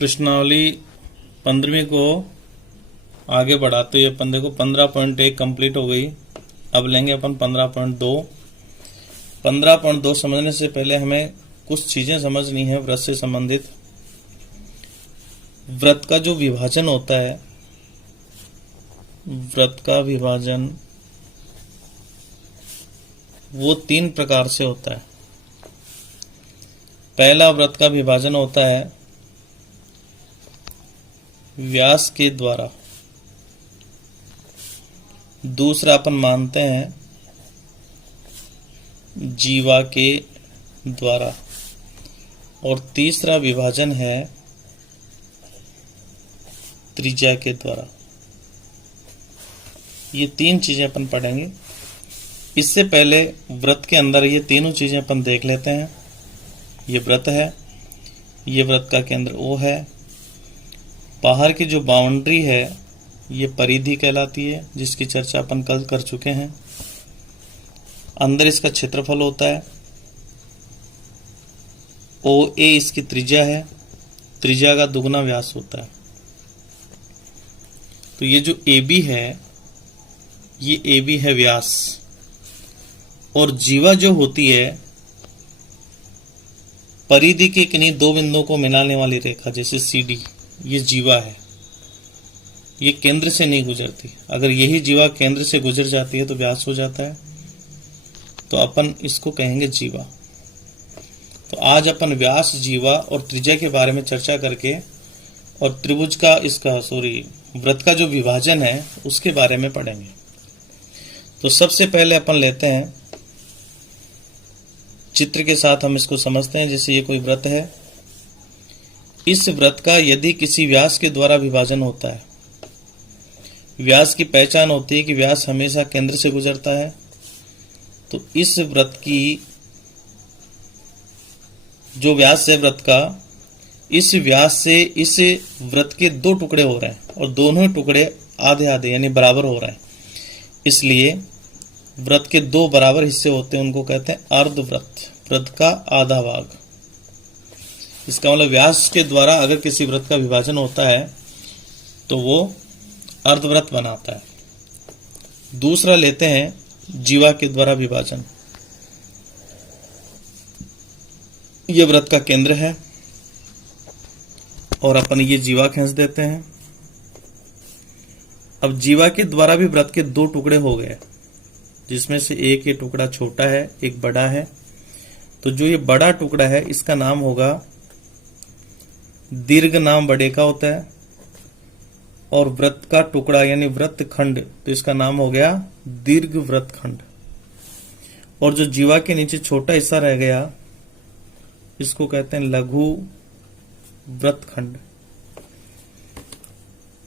प्रश्नावली 15वीं को आगे बढ़ाते हुए अपन देखो 15.1 कंप्लीट हो गई। अब लेंगे अपन 15.2। 15.2 समझने से पहले हमें कुछ चीजें समझनी है व्रत से संबंधित। व्रत का जो विभाजन होता है, व्रत का विभाजन वो 3 प्रकार से होता है। पहला व्रत का विभाजन होता है व्यास के द्वारा। दूसरा अपन मानते हैं जीवा के द्वारा। और तीसरा विभाजन है त्रिज्या के द्वारा। ये 3 चीजें अपन पढ़ेंगे। इससे पहले व्रत के अंदर ये तीनों चीजें अपन देख लेते हैं। ये व्रत है, ये व्रत का केंद्र O है, बाहर की जो बाउंड्री है ये परिधि कहलाती है, जिसकी चर्चा अपन कल कर चुके हैं। अंदर इसका क्षेत्रफल होता है, OA इसकी त्रिज्या है, त्रिज्या का दुगना व्यास होता है। तो ये जो AB है, ये AB है व्यास। और जीवा जो होती है परिधि के किन्हीं 2 बिंदुओं को मिलाने वाली रेखा, जैसे CD, ये जीवा है। ये केंद्र से नहीं गुजरती। अगर यही जीवा केंद्र से गुजर जाती है तो व्यास हो जाता है। तो अपन इसको कहेंगे जीवा। तो आज अपन व्यास, जीवा और त्रिज्या के बारे में चर्चा करके और त्रिभुज का व्रत का जो विभाजन है उसके बारे में पढ़ेंगे। तो सबसे पहले अपन लेते हैं चित्र के साथ, हम इसको समझते हैं। जैसे ये कोई व्रत है, इस व्रत का यदि किसी व्यास के द्वारा विभाजन होता है, व्यास की पहचान होती है कि व्यास हमेशा केंद्र से गुजरता है, तो इस व्रत की जो व्यास है व्रत का, इस व्यास से इस व्रत के 2 टुकड़े हो रहे हैं और दोनों टुकड़े आधे आधे यानी बराबर हो रहे हैं। इसलिए व्रत के 2 बराबर हिस्से होते हैं, उनको कहते हैं अर्धव्रत, व्रत का आधा भाग। इसका मतलब व्यास के द्वारा अगर किसी व्रत का विभाजन होता है तो वो अर्धव्रत बनाता है। दूसरा लेते हैं जीवा के द्वारा विभाजन। ये व्रत का केंद्र है और अपन ये जीवा खींच देते हैं। अब जीवा के द्वारा भी व्रत के 2 टुकड़े हो गए, जिसमें से एक ये टुकड़ा छोटा है, एक बड़ा है। तो जो ये बड़ा टुकड़ा है इसका नाम होगा दीर्घ, नाम बड़े का होता है। और व्रत का टुकड़ा यानी व्रत खंड, तो इसका नाम हो गया दीर्घ व्रत खंड। और जो जीवा के नीचे छोटा हिस्सा रह गया इसको कहते हैं लघु व्रत खंड।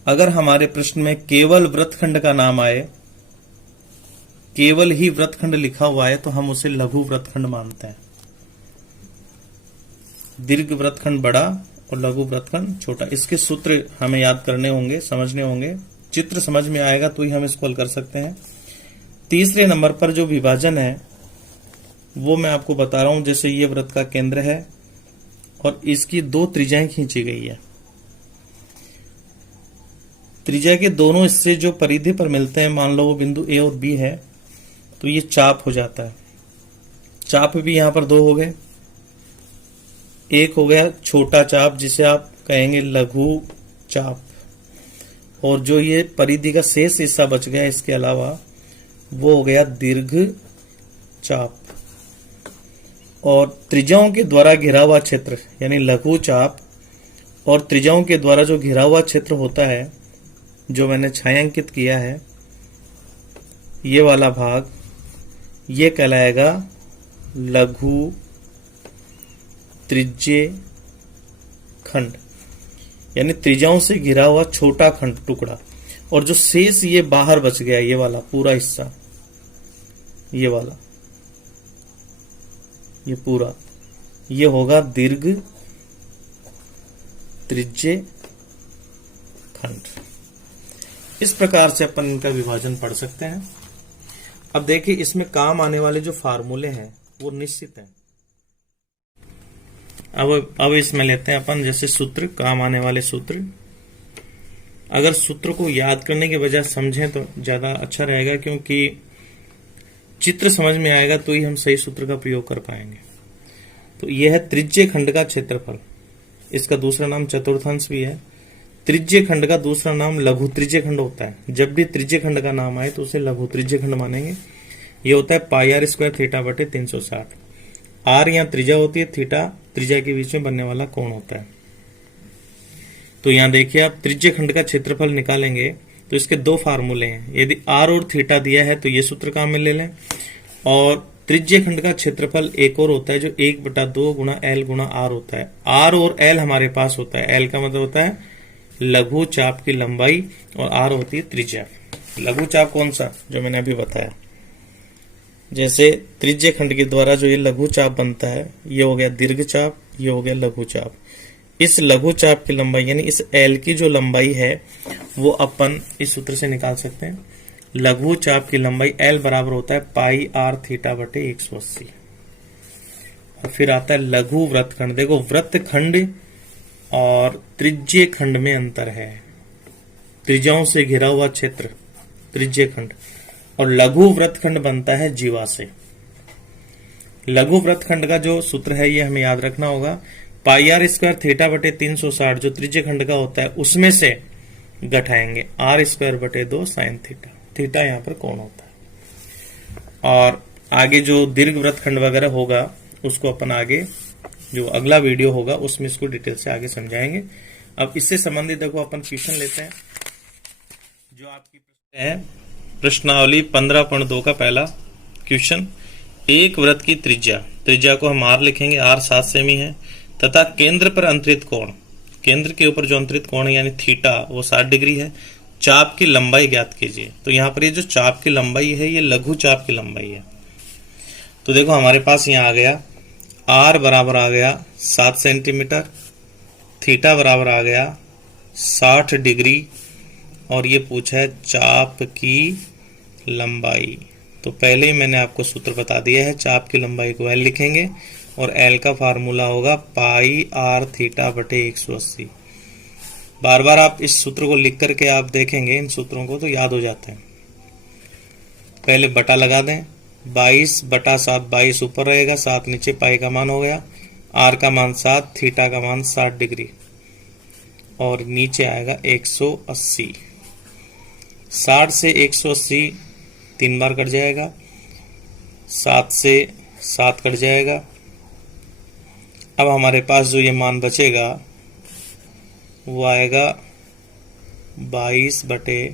अगर हमारे प्रश्न में केवल व्रत खंड का नाम आए, केवल ही व्रत खंड लिखा हुआ है, तो हम उसे लघु व्रत खंड मानते हैं। दीर्घ व्रत खंड बड़ा और लघु व्रत खंड छोटा। इसके सूत्र हमें याद करने होंगे, समझने होंगे। चित्र समझ में आएगा तो ही हम इसको हल कर सकते हैं। तीसरे नंबर पर जो विभाजन है वो मैं आपको बता रहा हूं। जैसे ये व्रत का केंद्र है और इसकी 2 त्रिज्याएं खींची गई है। त्रिज्या के दोनों हिस्से जो परिधि पर मिलते हैं, मान लो वो बिंदु A और B है, तो ये चाप हो जाता है। चाप भी यहां पर 2 हो गए। एक हो गया छोटा चाप, जिसे आप कहेंगे लघु चाप, और जो ये परिधि का शेष हिस्सा बच गया इसके अलावा, वो हो गया दीर्घ चाप। और त्रिज्याओं के द्वारा घिरा हुआ क्षेत्र यानी लघु चाप, और त्रिज्याओं के द्वारा जो घिरा हुआ क्षेत्र होता है, जो मैंने छायांकित किया है, ये वाला भाग, ये कहलाएगा लघु त्रिज्य खंड, यानी त्रिज्याओं से घिरा हुआ छोटा खंड टुकड़ा। और जो शेष ये बाहर बच गया, ये वाला पूरा हिस्सा, ये वाला, ये पूरा, ये होगा दीर्घ त्रिज्य खंड। इस प्रकार से अपन इनका विभाजन पढ़ सकते हैं। अब देखिए, इसमें काम आने वाले जो फार्मूले हैं वो निश्चित हैं। अब इसमें लेते हैं अपन जैसे सूत्र, काम आने वाले सूत्र। अगर सूत्र को याद करने के बजाय समझें तो ज्यादा अच्छा रहेगा, क्योंकि चित्र समझ में आएगा तो ही हम सही सूत्र का प्रयोग कर पाएंगे। तो यह है त्रिज्य खंड का क्षेत्रफल। इसका दूसरा नाम चतुर्थांश भी है। त्रिज्य खंड का दूसरा नाम लघु त्रिज्य खंड होता है। जब भी त्रिज्य खंड का नाम आए तो उसे लघु त्रिज्य खंड मानेंगे। ये होता है पाई आर स्क्वायर थीटा बटे 360। आर यहाँ त्रिज्या होती है, थीटा त्रिज्या के बीच में बनने वाला कोण होता है। तो यहाँ देखिए, आप त्रिज्य खंड का क्षेत्रफल निकालेंगे तो इसके दो फार्मूले हैं। यदि आर और थीटा दिया है तो ये सूत्र काम में ले लें, और त्रिज्य खंड का क्षेत्रफल एक और होता है जो 1/2 गुणा एल गुणा आर होता है। आर और एल हमारे पास होता है। एल का मतलब होता है लघु चाप की लंबाई और आर होती है त्रिज्या। लघु चाप कौन सा, जो मैंने अभी बताया। जैसे त्रिज्य खंड के द्वारा जो ये लघु चाप बनता है, ये हो गया दीर्घ चाप, ये हो गया लघु चाप। इस लघु चाप की लंबाई यानी इस एल की जो लंबाई है वो अपन इस सूत्र से निकाल सकते हैं। लघु चाप की लंबाई एल बराबर होता है पाई आर थीटा बटे 180। और फिर आता है लघु वृत्तखंड। देखो, वृत्तखंड और त्रिज्य खंड में अंतर है। त्रिज्याओं से घिरा हुआ क्षेत्र त्रिज्य खंड, और लघु वृत्तखंड बनता है जीवा से। लघु वृत्तखंड का जो सूत्र है ये हमें याद रखना होगा। पाई आर स्क्वायर थीटा बटे 360 जो त्रिज्य खंड का होता है उसमें से घटाएंगे आर स्क्वायर बटे 2 साइन थीटा। थीटा यहाँ पर कोण होता है। और आगे जो दीर्घ वृत्तखंड वगैरह होगा उसको अपन आगे जो अगला वीडियो होगा उसमें इसको डिटेल से आगे समझाएंगे। अब इससे संबंधित देखो अपन क्वेश्चन लेते हैं। जो आपकी प्रश्न है प्रश्नावली 15.2 का पहला क्वेश्चन। एक वृत्त की त्रिज्या को हम आर लिखेंगे, आर 7 सेमी है, तथा केंद्र पर अंतरित कोण, केंद्र के ऊपर जो अंतरित कोण है यानी थीटा वो 60 डिग्री है। चाप की लंबाई ज्ञात कीजिए। तो यहाँ पर ये जो चाप की लंबाई है ये लघु चाप की लंबाई है। तो देखो हमारे पास यहाँ आ गया आर बराबर आ गया 7 सेंटीमीटर, थीटा बराबर आ गया 60 डिग्री, और ये पूछा है चाप की लंबाई। तो पहले ही मैंने आपको सूत्र बता दिया है। चाप की लंबाई को एल लिखेंगे और एल का फार्मूला होगा पाई आर थीटा बटे 180। बार बार आप इस सूत्र को लिख करके आप देखेंगे इन सूत्रों को तो याद हो जाते हैं। पहले बटा लगा दें, 22/7, 22 ऊपर रहेगा, 7 नीचे, पाई का मान हो गया, आर का मान 7, थीटा का मान 60 डिग्री, और नीचे आएगा 180। 60 से 180 3 बार कट जाएगा, 7 से 7 कट जाएगा। अब हमारे पास जो ये मान बचेगा वो आएगा 22/3।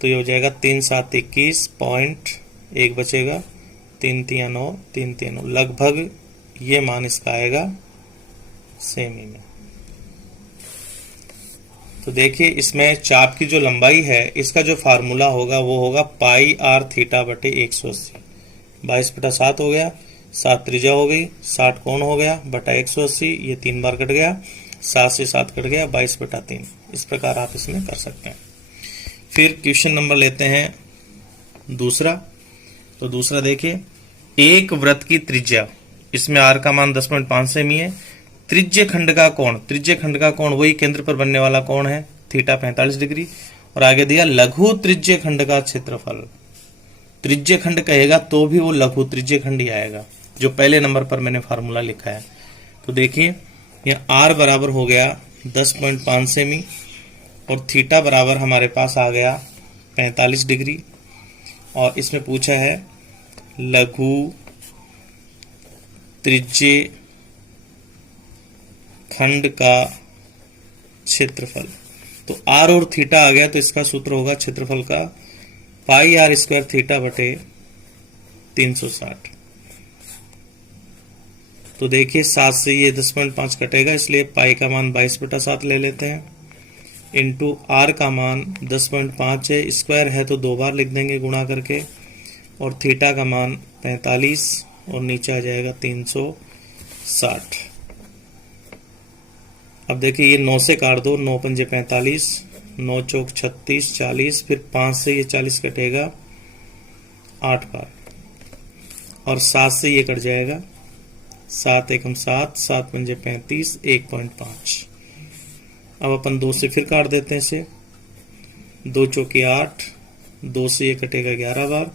तो ये हो जाएगा 3 7 21 पॉइंट 1 बचेगा, 3 3 9 3 3 लगभग ये मान इसका आएगा सेमी में। तो देखिए इसमें चाप की जो लंबाई है इसका जो फार्मूला होगा वो होगा पाई आर थीटा बटे 180। 22/7 हो गया, 7 त्रिज्या हो गई, 60 कोण हो गया बटा 180, ये 3 बार कट गया, 7 से 7 कट गया, 22/3। इस प्रकार आप इसमें कर सकते हैं। फिर क्वेश्चन नंबर लेते हैं दूसरा। तो दूसरा देखिए, एक वृत्त की त्रिज्या, इसमें आर का मान 10.5 सेमी है, त्रिज्य खंड का कोण वही केंद्र पर बनने वाला कोण है थीटा 45 डिग्री, और आगे दिया लघु त्रिज्य खंड का क्षेत्रफल। त्रिज्य खंड कहेगा तो भी वो लघु त्रिज्य खंड ही आएगा जो पहले नंबर पर मैंने फार्मूला लिखा है। तो देखिए यह आर बराबर हो गया 10.5 सेमी और थीटा बराबर हमारे पास आ गया 45 डिग्री, और इसमें पूछा है लघु त्रिज्य खंड का क्षेत्रफल। तो आर और थीटा आ गया तो इसका सूत्र होगा क्षेत्रफल का पाई आर स्क्वायर थीटा बटे 360। तो देखिए 7 से ये 10.5 कटेगा, इसलिए पाई का मान 22/7 ले लेते हैं, इंटू आर का मान 10.5 है, स्क्वायर है तो 2 बार लिख देंगे गुणा करके, और थीटा का मान 45 और नीचे आ जाएगा 360। अब देखिए ये 9 से काट दो, 9 पंजे 45, 9 चौक 36, 40, फिर 5 से ये 40 कटेगा 8 बार, और 7 से ये कट जाएगा, 7 एकम 7, 7 पंजे 35, 1.5। अब अपन 2 से फिर काट देते हैं इसे, 2 चौके 8, 2 से ये कटेगा 11 बार,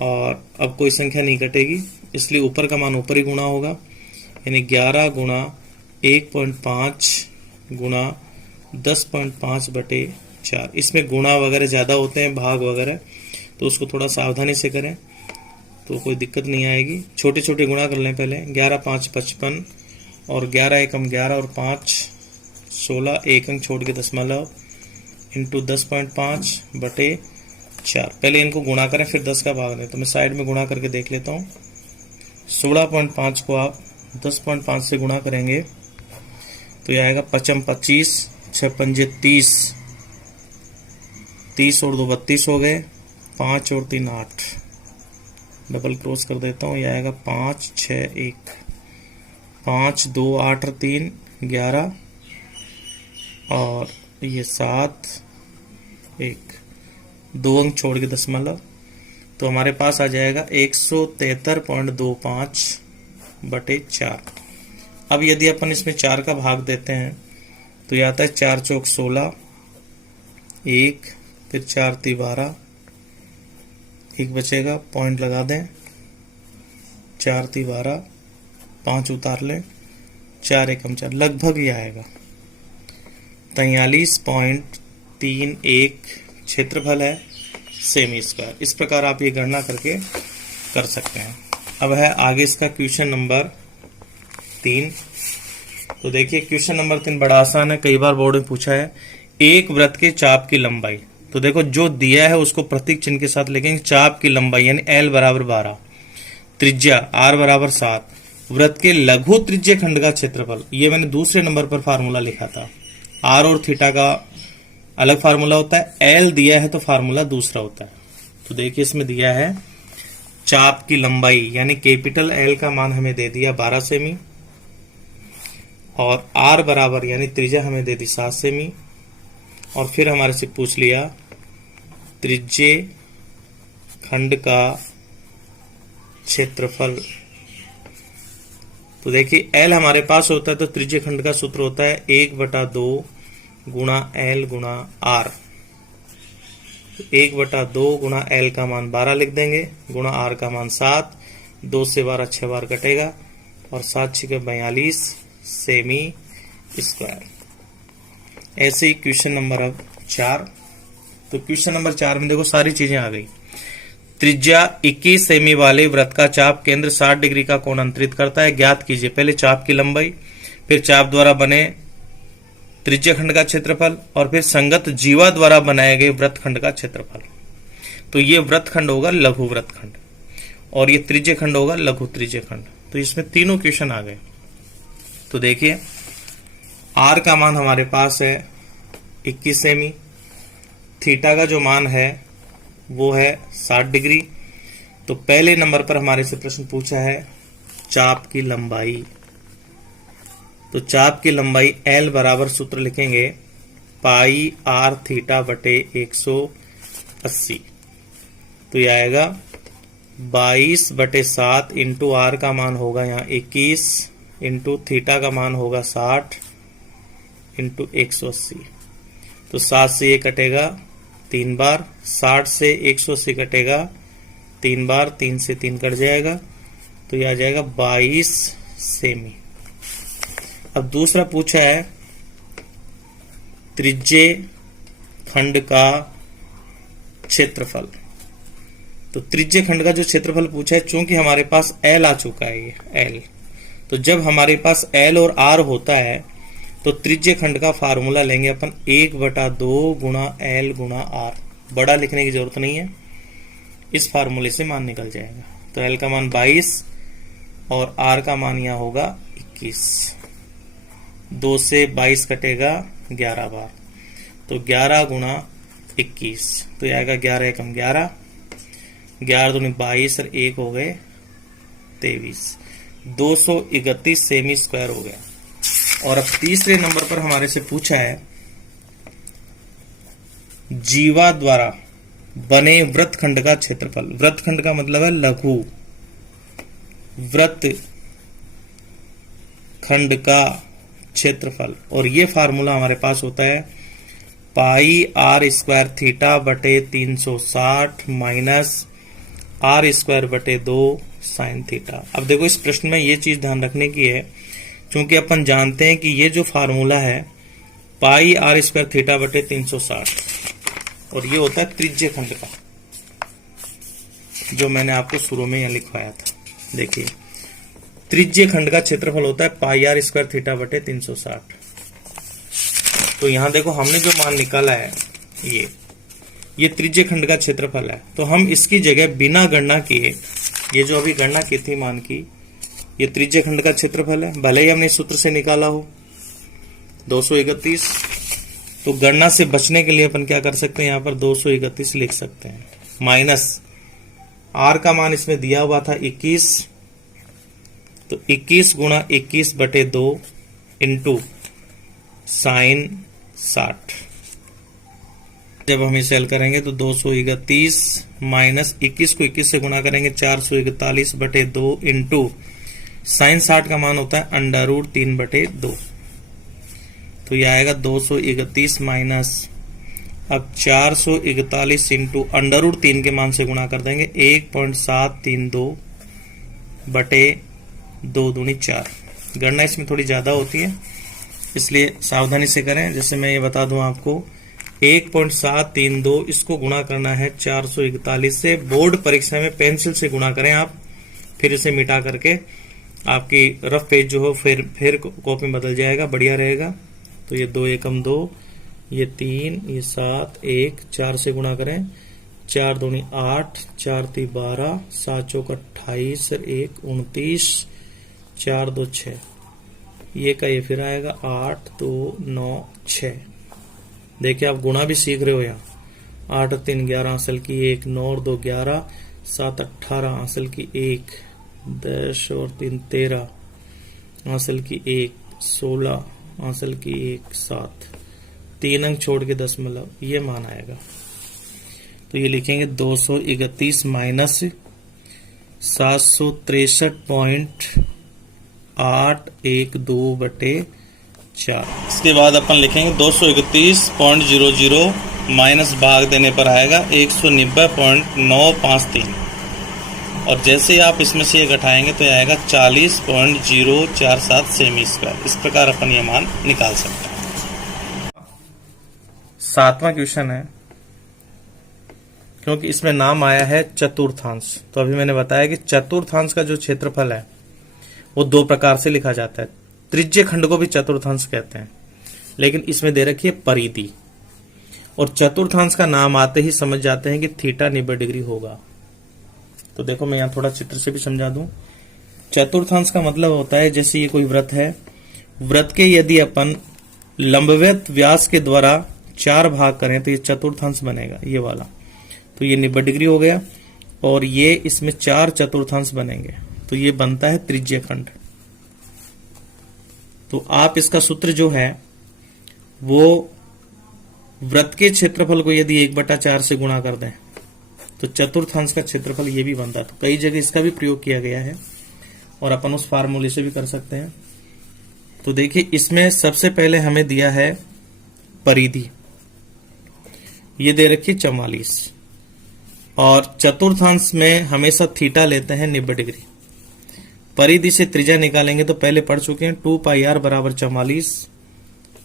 और अब कोई संख्या नहीं कटेगी, इसलिए ऊपर का मान ऊपर ही गुणा होगा, यानी 11 गुणा 1.5 गुणा 10.5/4। इसमें गुणा वगैरह ज़्यादा होते हैं, भाग वगैरह, तो उसको थोड़ा सावधानी से करें तो कोई दिक्कत नहीं आएगी। छोटे छोटे गुणा कर लें पहले, 11 5 55, और 11 एकम 11 और 5 16, एक अंक छोड़ के दशमलव, इंटू 10.5/4। पहले इनको गुणा करें फिर 10 का भाग दें, तो मैं साइड में गुणा करके देख लेता हूँ। 16.5 को आप 10.5 से गुणा करेंगे तो यह आएगा 5 25, 6 पंजे 30, 30 और 2 32 हो गए, 5 और 3 8, डबल क्रॉस कर देता हूँ, यह आएगा 5 6 1, 5 2 8 और 3 11, और ये 7 1, 2 अंक छोड़ के दशमलव, तो हमारे पास आ जाएगा 173.25/4। अब यदि अपन इसमें 4 का भाग देते हैं तो यह आता है 4 चौक 16, 1, फिर 4 × 12, 1 बचेगा, पॉइंट लगा दें, 4 × 12, 5 उतार लें, 4 एकम 4, लगभग ये आएगा 43.31 क्षेत्रफल है सेमी स्क्वायर। इस प्रकार आप ये गणना करके कर सकते हैं। अब है आगे इसका क्वेश्चन नंबर 3। तो देखिए क्वेश्चन नंबर 3 बड़ा आसान है, कई बार बोर्ड में पूछा है। एक वृत्त के चाप की लंबाई, तो देखो जो दिया है उसको प्रतीक चिन्ह के साथ लिखेंगे। चाप की लंबाई यानी L बराबर 12, त्रिज्या R बराबर 7, वृत्त के लघु त्रिज्य खंड का क्षेत्रफल, ये मैंने दूसरे नंबर पर फार्मूला लिखा था। R और थीटा का अलग फार्मूला होता है, L दिया है तो फार्मूला दूसरा होता है। तो देखिए इसमें दिया है चाप की लंबाई यानी कैपिटल L का मान हमें दे दिया 12 सेमी, और R बराबर यानी त्रिज्या हमें दे दी 7 सेमी, और फिर हमारे से पूछ लिया त्रिज्य खंड का क्षेत्रफल। तो देखिए L हमारे पास होता है तो त्रिज्य खंड का सूत्र होता है 1/2 गुणा L गुणा R। 1/2 गुणा L का मान 12 लिख देंगे, गुणा R का मान 7, 2 से 12 6 बार कटेगा, और 7 6 42 सेमी स्क्वायर। ऐसे ही क्वेश्चन नंबर अब 4। तो क्वेश्चन नंबर 4 में देखो सारी चीजें आ गई। त्रिज्या 21 सेमी वाले वृत्त का चाप केंद्र 60 डिग्री का कोण अंतरित करता है, ज्ञात कीजिए पहले चाप की लंबाई, फिर चाप द्वारा बने त्रिज्य खंड का क्षेत्रफल, और फिर संगत जीवा द्वारा बनाए गए वृत्त खंड का क्षेत्रफल। तो ये वृत्त खंड होगा लघु वृत्त खंड, और ये त्रिज्य खंड होगा लघु त्रिज्य खंड। तो इसमें तीनों क्वेश्चन आ गए। तो देखिए R का मान हमारे पास है 21 सेमी, थीटा का जो मान है वो है 60 डिग्री। तो पहले नंबर पर हमारे से प्रश्न पूछा है चाप की लंबाई। तो चाप की लंबाई L बराबर सूत्र लिखेंगे पाई R थीटा बटे 180। तो यह आएगा 22/7 इंटू R का मान होगा यहाँ 21 इंटू थीटा का मान होगा 60 इंटू 180। तो 7 से ये कटेगा 3 बार, 60 से 180 कटेगा 3 बार, 3 से 3 कट जाएगा, तो यह आ जाएगा 22 सेमी। अब दूसरा पूछा है त्रिज्य खंड का क्षेत्रफल। तो त्रिज्य खंड का जो क्षेत्रफल पूछा है, चूंकि हमारे पास L आ चुका है, ये L, तो जब हमारे पास L और R होता है तो त्रिज्य खंड का फार्मूला लेंगे अपन 1/2 गुणा L गुणा R। बड़ा लिखने की जरूरत नहीं है, इस फार्मूले से मान निकल जाएगा। तो L का मान 22 और R का मान यहां होगा 21। 2 से 22 कटेगा 11 बार, तो 11 गुणा 21, तो यह आएगा 11 एकम 11, 11 दूनी 22 और 1 हो गए 23, 231 सेमी स्क्वायर हो गया। और अब तीसरे नंबर पर हमारे से पूछा है जीवा द्वारा बने वृत्तखंड का क्षेत्रफल। वृत्तखंड का मतलब है लघु वृत्त खंड का क्षेत्रफल। और ये फार्मूला हमारे पास होता है पाई आर स्क्वायर थीटा बटे 360 माइनस आर स्क्वायर बटे 2 साइन थीटा। अब देखो इस प्रश्न में ये चीज ध्यान रखने की है, क्योंकि अपन जानते हैं कि ये जो फार्मूला है पाई आर स्क्वायर थीटा बटे 360 और ये होता है त्रिज्य खंड का, जो मैंने आपको शुरू में यहां लिखवाया था। देखिए त्रिज्य खंड का क्षेत्रफल होता है पाई आर स्क्वायर थीटा बटे 360। तो यहां देखो हमने जो मान निकाला है ये त्रिज्य खंड का क्षेत्रफल है। तो हम इसकी जगह बिना गणना किए, ये जो अभी गणना की थी मान की, ये त्रिज्य खंड का क्षेत्रफल है, भले ही हमने सूत्र से निकाला हो 231। तो गणना से बचने के लिए अपन क्या कर सकते हैं, यहां पर 231 लिख सकते हैं, माइनस आर का मान इसमें दिया हुआ था 21, तो 21 गुणा 21 बटे 2 इंटू साइन 60। जब हम इसे हल करेंगे तो 231 माइनस 21 को 21 से गुणा करेंगे 441 बटे 2 इंटू साइन 60 का मान होता है अंडर रूट 3 बटे 2। तो यह आएगा 231 माइनस अब 441 इंटू अंडर रूट 3 के मान से गुणा कर देंगे 1.732 बटे 2 दूनी 4। गणना इसमें थोड़ी ज्यादा होती है, इसलिए सावधानी से करें। जैसे मैं ये बता दूं आपको 1.732 इसको गुणा करना है 441 से। बोर्ड परीक्षा में पेंसिल से गुणा करें आप, फिर इसे मिटा करके आपकी रफ पेज जो हो फिर कॉपी में बदल जाएगा, बढ़िया रहेगा। तो ये 2 एकम 2, ये 3, ये 7, 1, 4 से गुणा करें 4 दूनी 8, 4 ती 12, 7 चौक 28, 1 29, 4 2 6, ये का ये फिर आएगा 8 2 9 6। देखिए आप गुणा भी सीख रहे हो यहाँ। 8 3 11 असल की 1, 9 और 2 11, 7 18 असल की 1, 10 और 3 13 असल की 1, 16 असल की 1, 7, 3 अंक छोड़ के दशमलव, ये मान आएगा। तो ये लिखेंगे 231 माइनस 763.812 बटे 4। इसके बाद अपन लिखेंगे 231.00 माइनस भाग देने पर आएगा 190.953 और जैसे ही आप इसमें से ये घटाएंगे तो ये आएगा 40.047 सेमी स्क्वायर। इस प्रकार अपन ये मान निकाल सकते हैं। 7वां क्वेश्चन है, क्योंकि इसमें नाम आया है चतुर्थांश, तो अभी मैंने बताया कि चतुर्थांश का जो क्षेत्रफल है वो 2 प्रकार से लिखा जाता है। त्रिज्य खंड को भी चतुर्थांश कहते हैं, लेकिन इसमें दे रखी है परिधि। और चतुर्थांश का नाम आते ही समझ जाते हैं कि थीटा 90 डिग्री होगा। तो देखो मैं यहां थोड़ा चित्र से भी समझा दूं। चतुर्थांश का मतलब होता है, जैसे ये कोई वृत्त है, वृत्त के यदि अपन लंबवत व्यास के द्वारा 4 भाग करें तो ये चतुर्थांश बनेगा, ये वाला। तो ये 90 डिग्री हो गया और ये इसमें 4 चतुर्थांश बनेंगे, तो ये बनता है त्रिज्य खंड। तो आप इसका सूत्र जो है वो वृत्त के क्षेत्रफल को यदि 1/4 से गुणा कर दें तो चतुर्थांश का क्षेत्रफल ये भी बनता है। तो कई जगह इसका भी प्रयोग किया गया है और अपन उस फार्मूले से भी कर सकते हैं। तो देखिए इसमें सबसे पहले हमें दिया है परिधि, ये दे रखी 44 और चतुर्थांश में हमेशा थीटा लेते हैं 90 डिग्री। परिधि से त्रिज्या निकालेंगे तो पहले पढ़ चुके हैं 2 पाई आर बराबर 44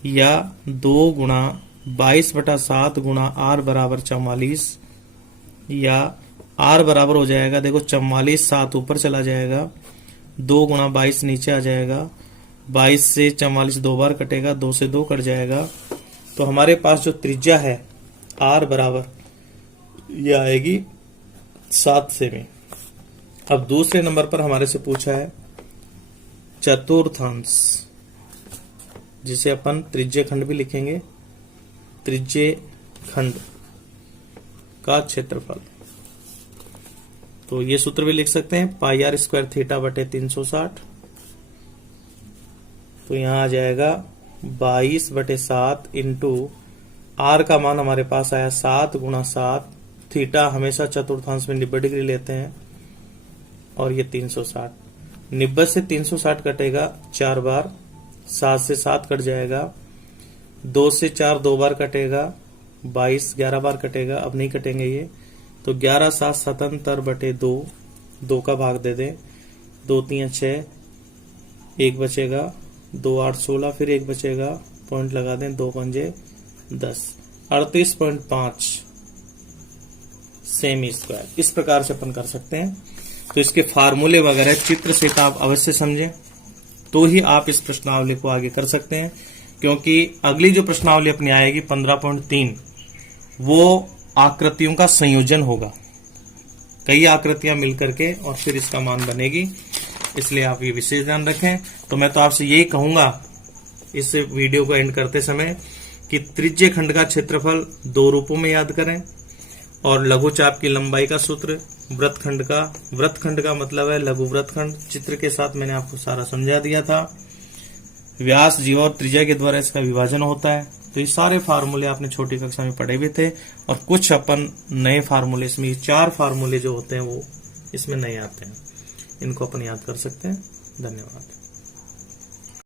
या 2 गुणा 22/7 गुणा आर बराबर 44 या आर बराबर हो जाएगा, देखो 44 7 ऊपर चला जाएगा, 2 गुणा 22 नीचे आ जाएगा, 22 से 44 2 बार कटेगा, 2 से 2 कट जाएगा। तो हमारे पास जो त्रिज्या है आर बराबर ये आएगी 7 सेमी। अब दूसरे नंबर पर हमारे से पूछा है चतुर्थांश, जिसे अपन त्रिज्य खंड भी लिखेंगे, त्रिज्य खंड का क्षेत्रफल। तो ये सूत्र भी लिख सकते हैं पाई आर स्क्वायर थीटा बटे 360। तो यहां आ जाएगा 22/7 इंटू आर का मान हमारे पास आया 7 गुणा 7 थीटा हमेशा चतुर्थांश में 90 डिग्री लेते हैं और ये 360। 90 से 360 कटेगा 4 बार, 7 से 7 कट जाएगा, 2 से 4 2 बार कटेगा, 22 11 बार कटेगा, अब नहीं कटेंगे ये, तो 11 7 77 बटे 2, 2 का भाग दे दें, 2 3 6, 1 बचेगा, 2 8 16, फिर 1 बचेगा, पॉइंट लगा दें, 2 पंजे 10, 38.5 सेमी स्क्वायर। इस प्रकार से अपन कर सकते हैं। तो इसके फार्मूले वगैरह चित्र से आप अवश्य समझें, तो ही आप इस प्रश्नावली को आगे कर सकते हैं, क्योंकि अगली जो प्रश्नावली अपनी आएगी 15.3 वो आकृतियों का संयोजन होगा, कई आकृतियां मिलकर के और फिर इसका मान बनेगी, इसलिए आप ये विशेष ध्यान रखें। तो मैं तो आपसे यही कहूंगा इस वीडियो को एंड करते समय कि त्रिज्य खंड का क्षेत्रफल 2 रूपों में याद करें, और लघु चाप की लंबाई का सूत्र वृत्त खंड का मतलब है लघु वृत्त खंड। चित्र के साथ मैंने आपको सारा समझा दिया था। व्यास, जीवा और त्रिज्या के द्वारा इसका विभाजन होता है। तो ये सारे फार्मूले आपने छोटी कक्षा में पढ़े भी थे, और कुछ अपन नए फार्मूले, इसमें 4 फार्मूले जो होते हैं वो इसमें नए आते हैं, इनको अपन याद कर सकते हैं। धन्यवाद।